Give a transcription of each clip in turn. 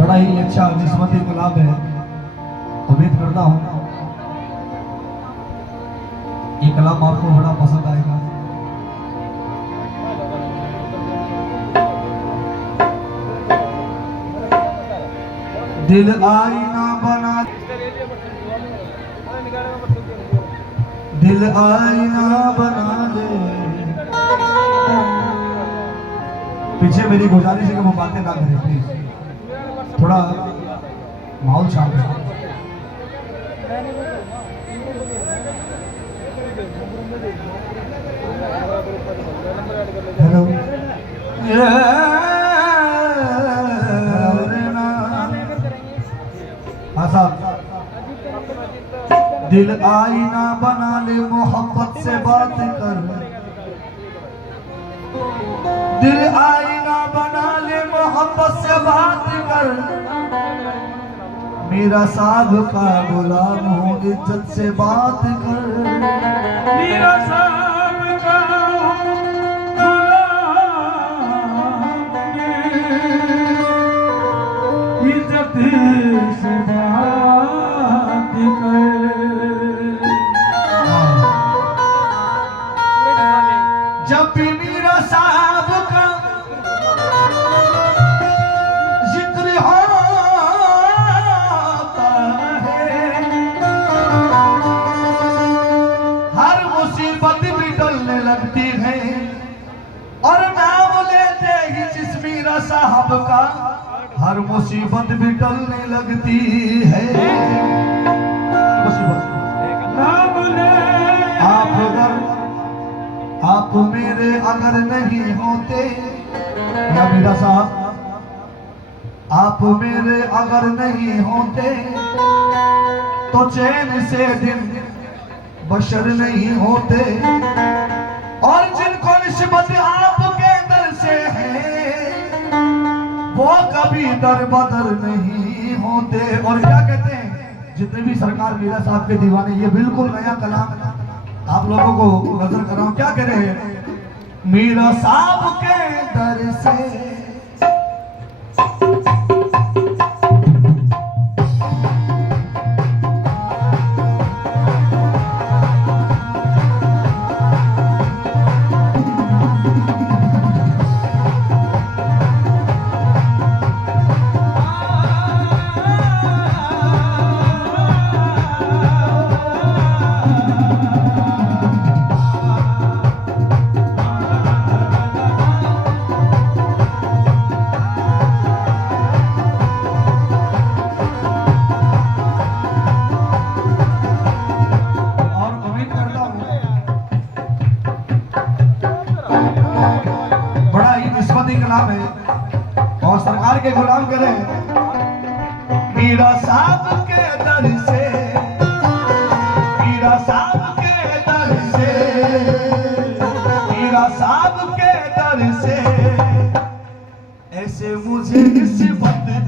बड़ा ही अच्छा निस्बती कलाम है। उम्मीद करता हूँ ये कलाम आपको बड़ा पसंद आएगा। दिल आईना बना, दिल आईना बना दे। पीछे मेरी गुजारिश है कि वो बातें ना करें प्लीज, थोड़ा माहौल शांत है। हेलो दिल आईना बना ले, मोहब्बत से बात कर। दिल आईना बना ले, मोहब्बत से बात कर। मेरा साहब का गुलाम हूँ, इज्जत से बात कर। मेरा साहब का गुलाम, इज्जत से बात कर। जब भी मेरा साहब का जिक्र होता है, हर मुसीबत भी टलने लगती है। और नाम लेते ही जिस मेरा साहब का, हर मुसीबत भी टलने लगती है। नाम ले आप मेरे अगर नहीं होते, या मेरा साहब आप मेरे अगर नहीं होते, तो चैन से दिन बशर नहीं होते। और जिनको निस्बत आपके दर से है, वो कभी दर बदर नहीं होते। और क्या कहते हैं जितने भी सरकार मीरा साहब के दीवाने, ये बिल्कुल नया कलाम आप लोगों को नजर कर रहा हूं। क्या कह रहे हैं? मीरा साहब के दर से कलाम है और सरकार के गुलाम करे। मीरा साहब के दर से, मीरा साहब के दर से, मीरा साहब के दर से ऐसे मुझे निस्बत दे।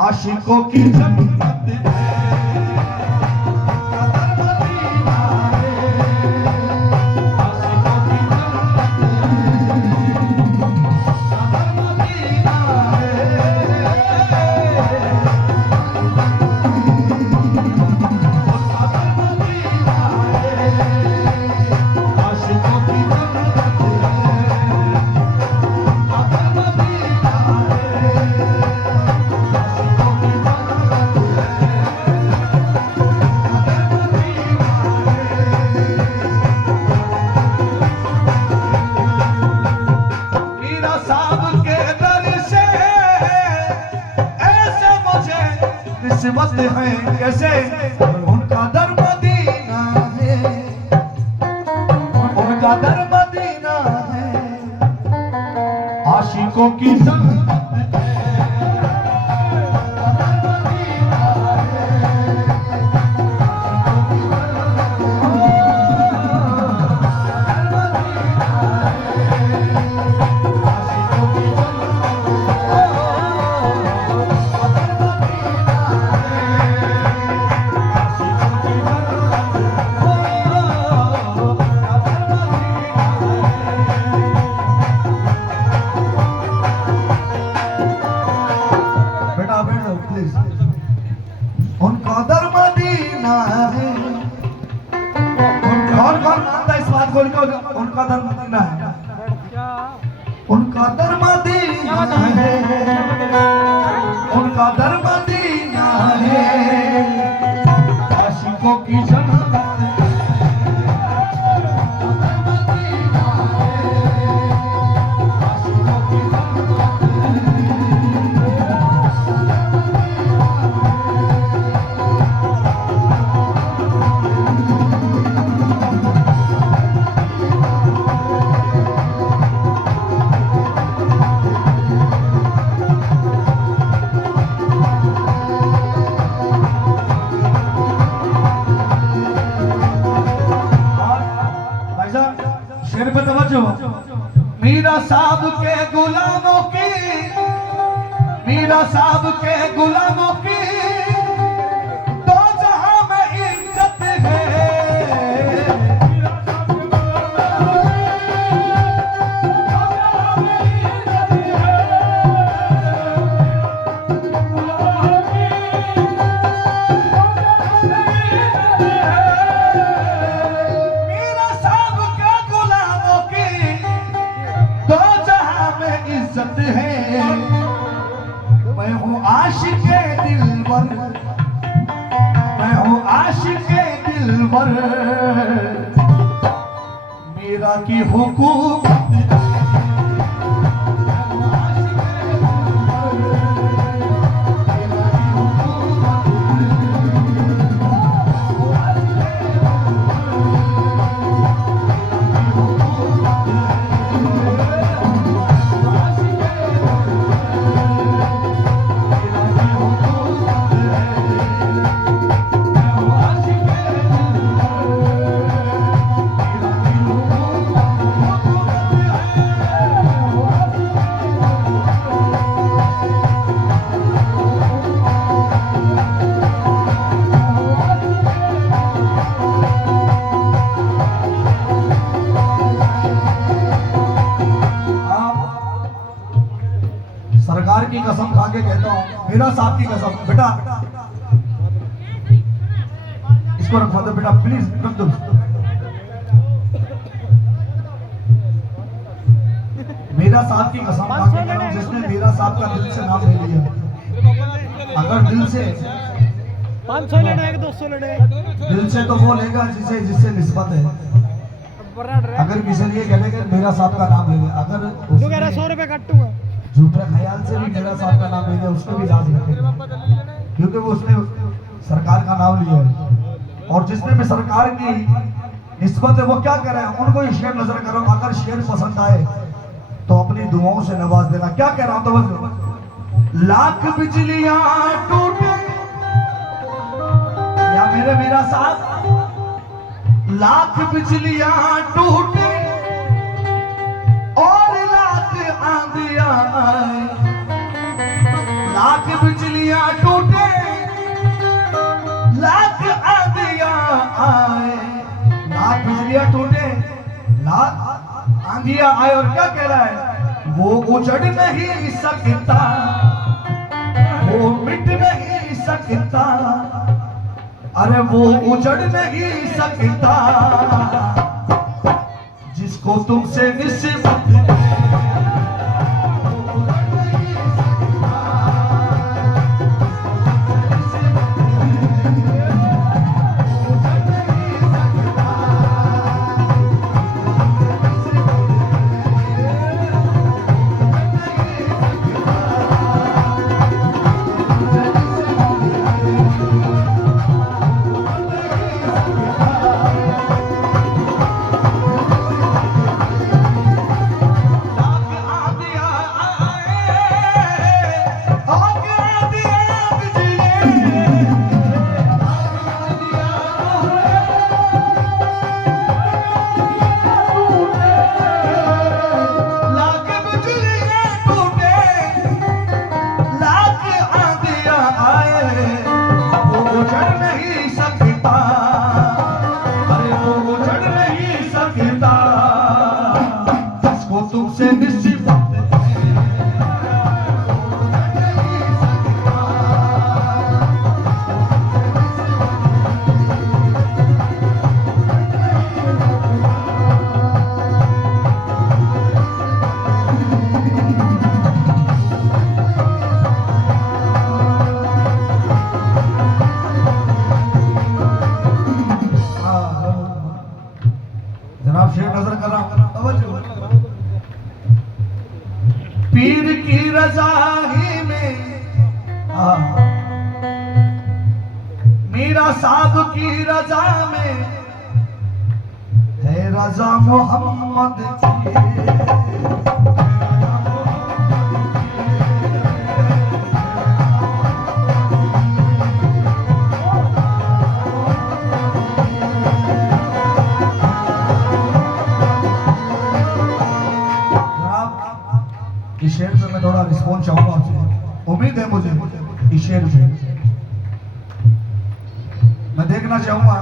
आशिकों की जन्नत है। निस्बत है कैसे उनका दर मदीना है, उनका दर मदीना है, आशिकों की संगत उनका दर मदीना है। कौन कौन मानता है इस बात को, उनका दर मदीना है, उनका दर मदीना है, उनका दर मदीना है, आशिकों की जन्नत मीरा साहब के गुलामों की, मीरा साहब के गुलामों की दो जहां में इज्जत है। मैं हूँ आशिक दिलबर, मैं हूँ आशिक दिलबर, मेरा की हुकूमत सरकार की कसम खा के कहता हूँ, मेरा साहब की कसम, बेटा इसको रखवा दो बेटा, प्लीज रख दो। मेरा साहब की कसम खा के कह रहा हूँ, जिसने मेरा साहब का दिल से नाम ले लिया, अगर दिल से 500 लेना है कि 200 लेना है, दिल से तो वो लेगा जिसे जिससे निस्बत है। अगर किसी ने ये कहेगा मेरा साहब का नाम ले लिया, अगर तो कह रहा 100 रुपए काटूंगा, झूठे ख्याल से भी मेरा साहब का नाम ले लिया, उसको भी याद रखेगा, क्योंकि वो उसने सरकार का नाम लिया है। और जिसने भी सरकार की निस्बत है वो क्या करे, उनको ये शेर नजर करो, अगर शेर पसंद आए तो अपनी दुआओं से नवाज देना। क्या कह रहा हूं तो लाख बिजलियां टूटे या मेरा साहब, लाख बिजलियां टूटे और लाख आंधियां आए, लाख बिजलियां टूटे लाख आंधियां आए, लाख बिजलियां टूटे लाख आंधियां आए, और क्या कह रहा है, वो उजड़ नहीं सकता, वो मिट नहीं सकता, अरे वो उजड़ नहीं सकता, जिसको तुमसे निस्बत की रजा ही में, मीरा साहब की रजा में है रजा मोहम्मद की। इस शेर पे मैं थोड़ा रिस्पॉन्स चाहूंगा आपसे, उम्मीद है मुझे इस शेर पे मैं देखना चाहूंगा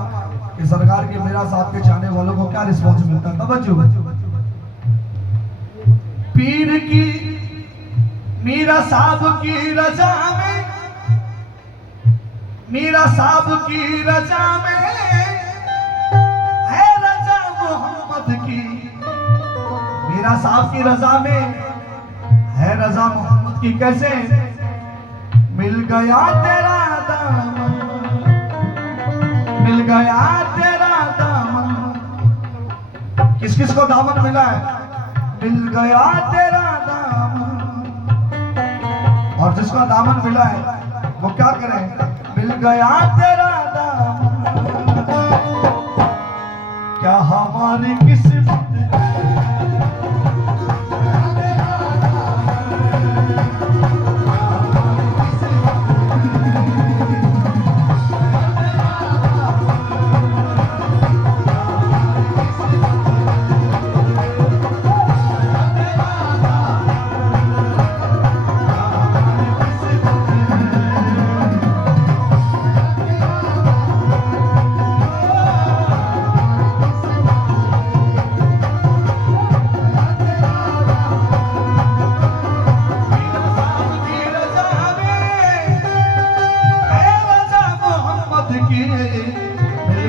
कि सरकार के मीरा साहब के चाहने वालों को क्या रिस्पॉन्स मिलता है। तवज्जो, पीर की मीरा साहब की रजा में, मीरा साहब की रजा में है रजा मोहम्मद की। मीरा साहब की रजा में है रजा मोहम्मद की। कैसे? मिल गया तेरा दामन, मिल गया तेरा दामन। किस किस को दामन मिला है? मिल गया तेरा दामन। और जिसको दामन मिला है वो क्या करे? मिल गया तेरा दामन। क्या हमारी किस्मत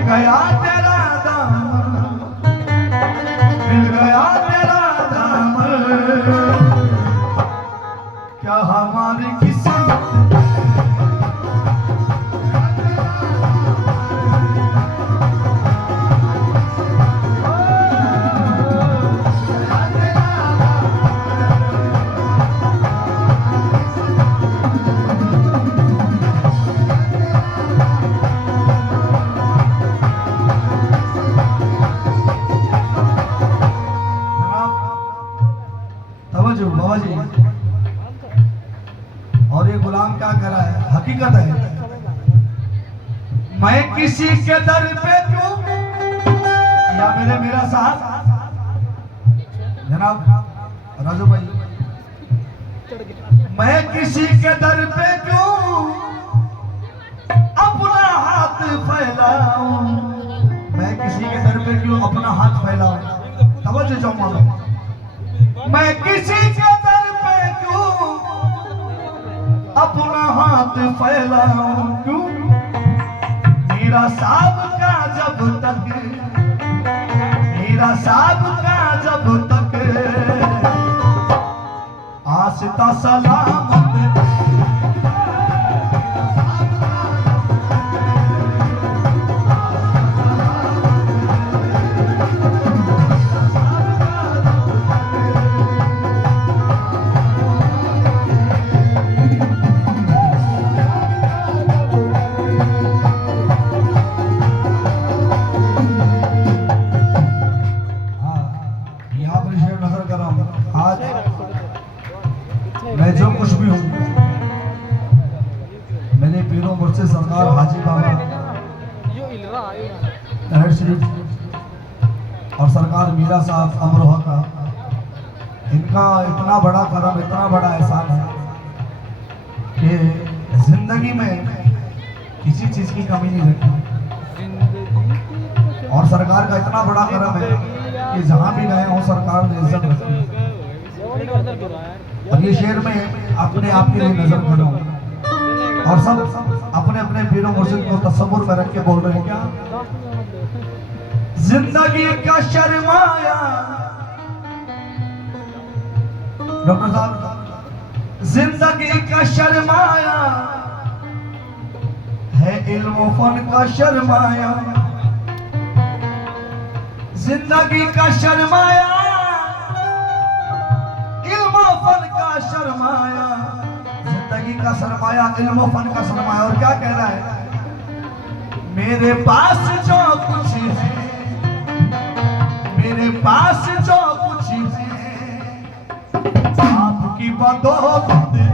गया तेरा दामन, मिल गया तेरा दामन। क्या हमारी किस्मत बाबा जी। और ये गुलाम क्या कर रहा है? हकीकत है, मैं किसी के दर पे क्यों, या मेरा साहब जनाब राजू भाई, मैं किसी के दर पे क्यों अपना हाथ फैलाऊं, मैं किसी के दर पे क्यों अपना हाथ फैलाऊं। तवज्जो चाहूंगा मैं किसी के दर पे क्यों अपना हाथ फैलाऊं, क्यों? मीरा साहब का जब तक, मीरा साहब का जब तक आस्था सलामत, मैं जो कुछ भी हूँ मैंने पीरों मुर्शिद सरकार हाजी बाबा तहर शरीफ और सरकार मीरा साहब अमरोहा का, इनका इतना बड़ा करम, इतना बड़ा एहसान है कि जिंदगी में किसी चीज की कमी नहीं रखी। और सरकार का इतना बड़ा करम है कि जहाँ भी गए हो सरकार ने इज्जत रखी। और ये शेर में अपने आप के लिए नजर कर रहा हूँ और सब अपने अपने पीरों मुर्शिद को तस्वुर में रख के बोल रहे हैं। क्या जिंदगी का शर्माया, डॉक्टर साहब, जिंदगी का शर्माया है इल्म फन का शर्माया, जिंदगी का शर्माया इल्म फन का शर्माया, जिंदगी का सरमाया, इल्म फन का सरमाया। और क्या कह रहा है? मेरे पास जो कुछ है, मेरे पास जो कुछ है, आपकी बदौलत है।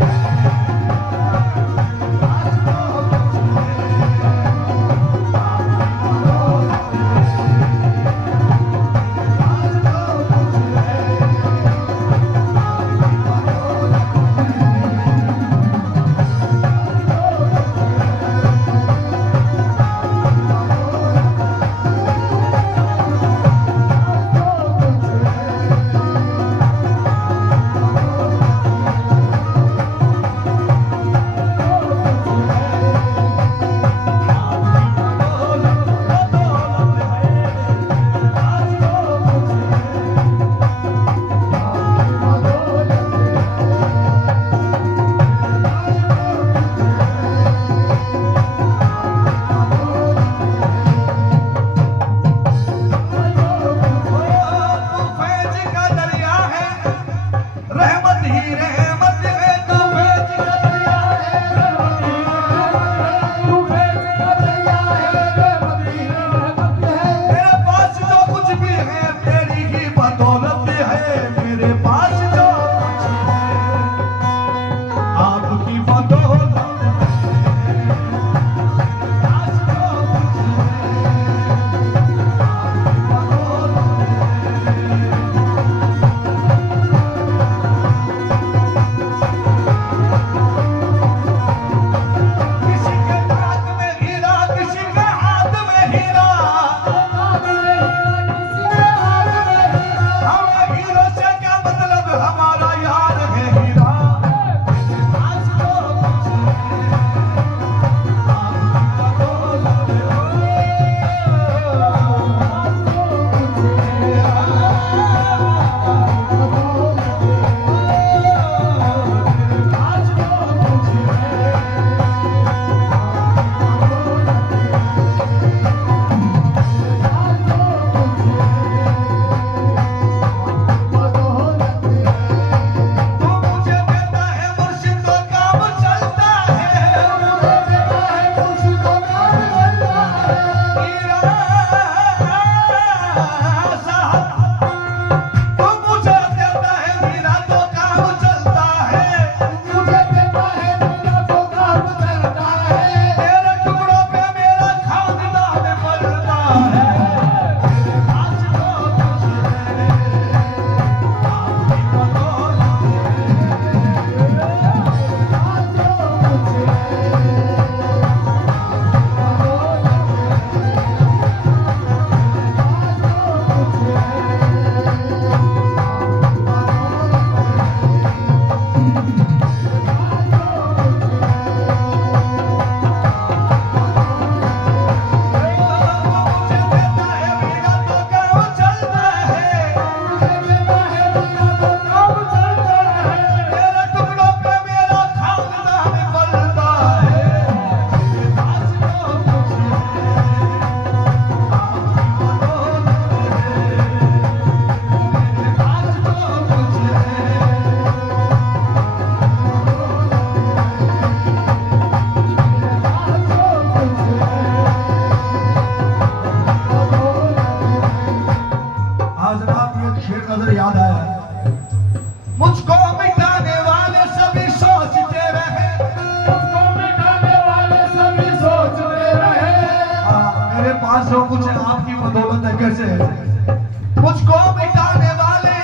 मुझको मिटाने वाले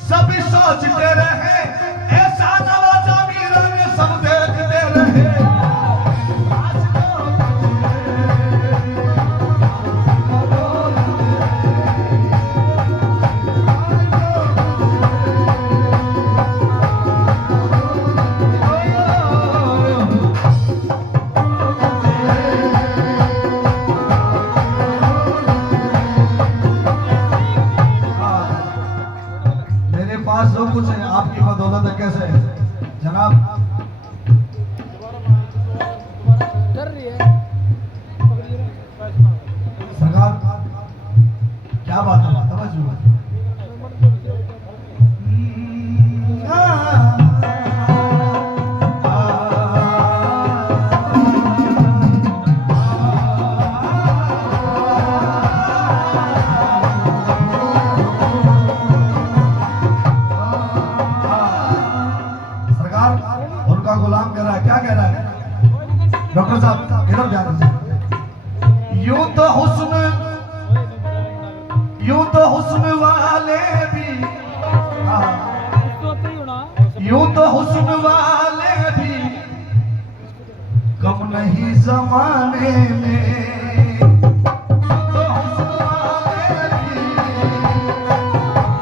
सभी सोचते रहे, ऐसा नवाजा मीरा में सब देखते रहे। जो कुछ है आपकी बदौलत है। कैसे जनाब कर रही है सरकार, क्या बात है? तवज्जो। कलाकार उनका गुलाम कह रहा है, क्या कह रहा है डॉक्टर साहब, इधर ध्यान दीजिए। यूं तो हुस्न वाले भी, यूं तो हुस्न वाले भी कम नहीं जमाने में, तो हुस्न वाले भी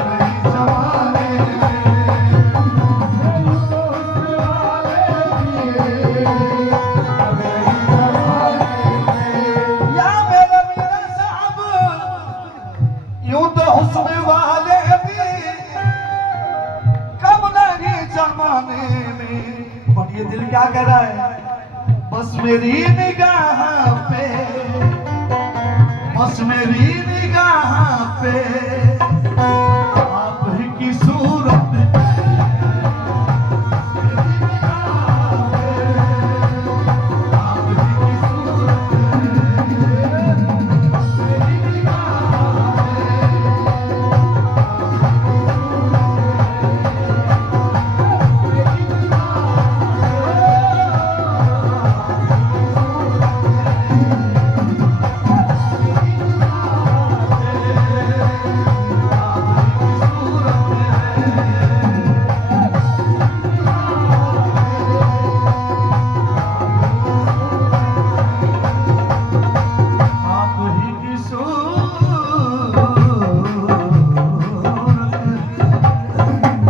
नहीं जमाने में, तो हुस्न वाले भी नहीं जमाने में। या मेरा साहब, यूं तो हुस्न वाले भी कम नहीं जमाने में। और ये दिल क्या कह रहा है, बस मेरी निगाह पे, बस मेरी निगाह पे